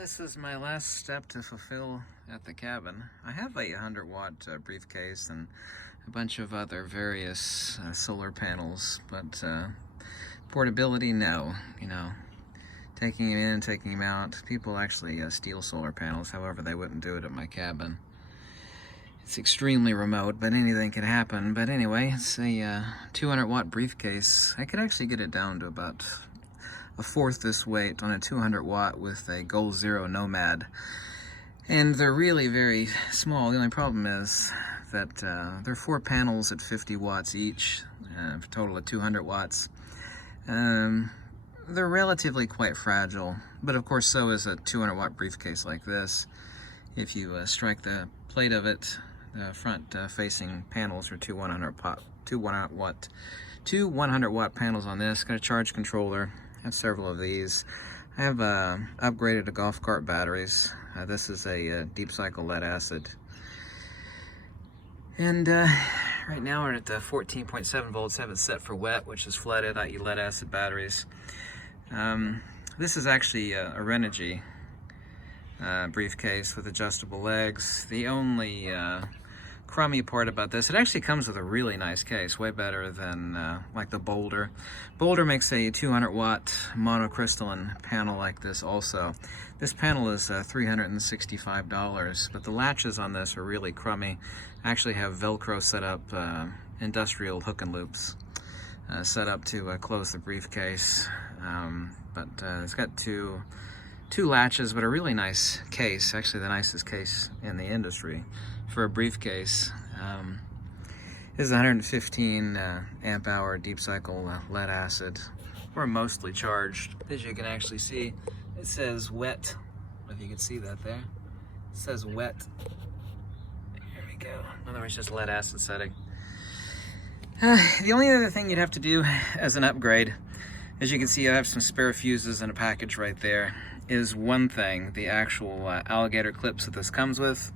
This is my last step to fulfill at the cabin. I have a 100-watt briefcase and a bunch of other various solar panels, but portability, no. Taking them in, taking them out. People actually steal solar panels, however they wouldn't do it at my cabin. It's extremely remote, but anything can happen. But anyway, it's a 200-watt briefcase. I could actually get it down to about a fourth this weight on a 200-watt with a Goal Zero Nomad. And they're really very small. The only problem is that there are 4 panels at 50 watts each, for a total of 200 watts. They're relatively quite fragile, but of course so is a 200-watt briefcase like this. If you strike the plate of it, the front facing panels are two 100-watt panels on this. Got a charge controller. I have several of these. I have upgraded to golf cart batteries. This is a deep cycle lead acid. And right now we're at 14.7 volts. I have it set for wet, which is flooded, i.e. lead acid batteries. This is actually a Renogy briefcase with adjustable legs. The only crummy part about this, it actually comes with a really nice case, way better than like the Boulder. Boulder makes a 200-watt monocrystalline panel like this also. This panel is $365, but the latches on this are really crummy. I actually have Velcro set up, industrial hook and loops set up to close the briefcase. But it's got two latches, but a really nice case, actually the nicest case in the industry for a briefcase. This is 115 amp hour deep cycle lead acid. We're mostly charged. As you can actually see, it says wet. If you can see that there. It says wet. There we go. In other words, just lead acid setting. The only other thing you'd have to do as an upgrade, as you can see, I have some spare fuses in a package right there, is one thing, the actual alligator clips that this comes with.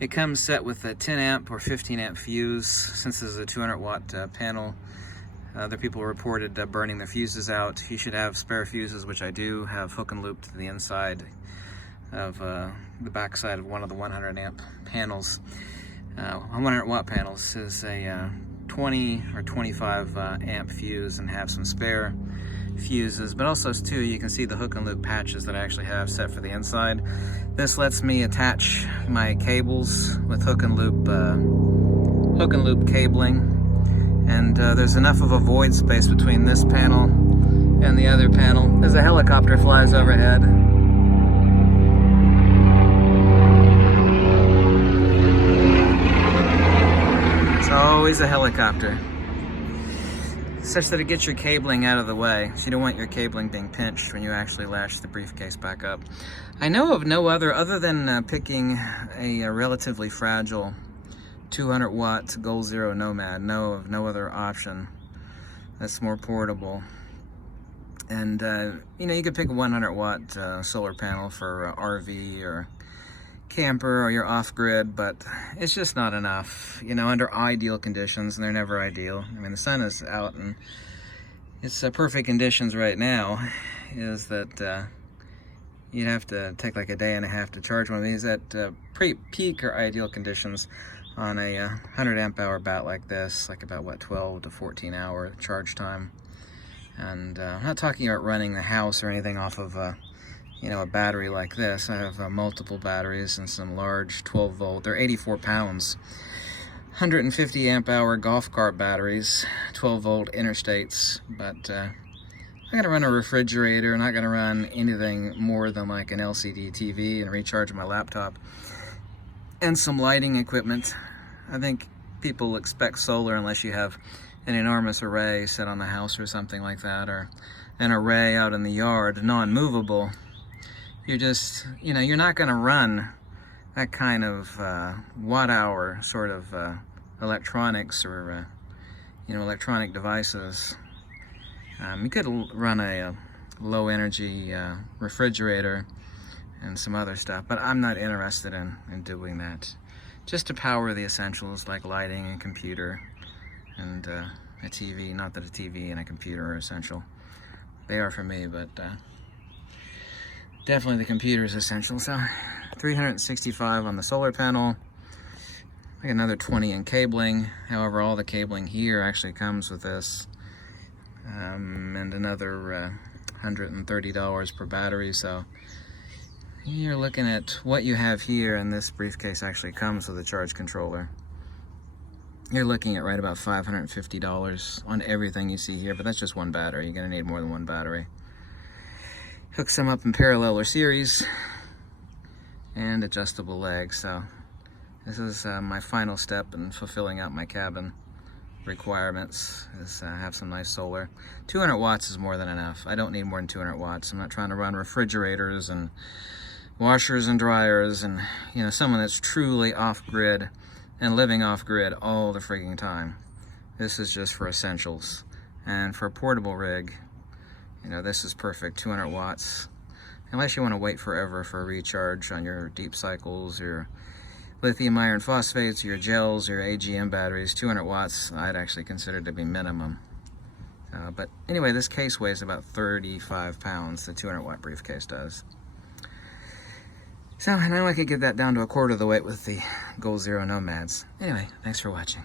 It comes set with a 10 amp or 15 amp fuse. Since this is a 200-watt panel, other people reported burning their fuses out. You should have spare fuses, which I do have hook and loop to the inside of the back side of one of the 100 amp panels. 100-watt panels is a 20 or 25 amp fuse and have some spare fuses, but also too you can see the hook and loop patches that I actually have set for the inside. This lets me attach my cables with hook and loop cabling, and there's enough of a void space between this panel and the other panel. As a helicopter flies overhead. It's always a helicopter. Such that it gets your cabling out of the way. So you don't want your cabling being pinched when you actually lash the briefcase back up. I know of no other than picking a relatively fragile 200-watt Goal Zero Nomad, know of no other option that's more portable. And you could pick a 100-watt solar panel for RV or camper or you're off-grid, but it's just not enough, under ideal conditions, and they're never ideal. I mean, the sun is out and it's perfect conditions right now, is that you'd have to take like a day and a half to charge one of these. At peak or ideal conditions on a 100 amp hour bat like this, like about 12 to 14 hour charge time. And I'm not talking about running the house or anything off of a battery like this. I have multiple batteries and some large 12 volt, they're 84 pounds, 150 amp hour golf cart batteries, 12 volt interstates, but I'm gonna run a refrigerator, I'm not gonna run anything more than like an LCD TV and recharge my laptop, and some lighting equipment. I think people expect solar unless you have an enormous array set on the house or something like that, or an array out in the yard, non-movable. You're just, you're not going to run that kind of watt-hour sort of electronics or, electronic devices. You could run a low-energy refrigerator and some other stuff, but I'm not interested in doing that. Just to power the essentials like lighting and computer and a TV. Not that a TV and a computer are essential. They are for me, but definitely the computer is essential. So $365 on the solar panel, like another 20 in cabling. However, all the cabling here actually comes with this, and another $130 per battery. So you're looking at what you have here, and this briefcase actually comes with a charge controller. You're looking at right about $550 on everything you see here, but that's just one battery. You're gonna need more than one battery. Hook some up in parallel or series, and adjustable legs. So this is my final step in fulfilling out my cabin requirements, is have some nice solar. 200 watts is more than enough. I don't need more than 200 watts. I'm not trying to run refrigerators and washers and dryers, and you know, someone that's truly off-grid and living off-grid all the freaking time. This is just for essentials. And for a portable rig, you know, this is perfect, 200 watts. Unless you want to wait forever for a recharge on your deep cycles, your lithium iron phosphates, your gels, your AGM batteries, 200 watts I'd actually consider to be minimum. But anyway, this case weighs about 35 pounds, the 200 watt briefcase does. So now I could get that down to a quarter of the weight with the Goal Zero Nomads. Anyway, thanks for watching.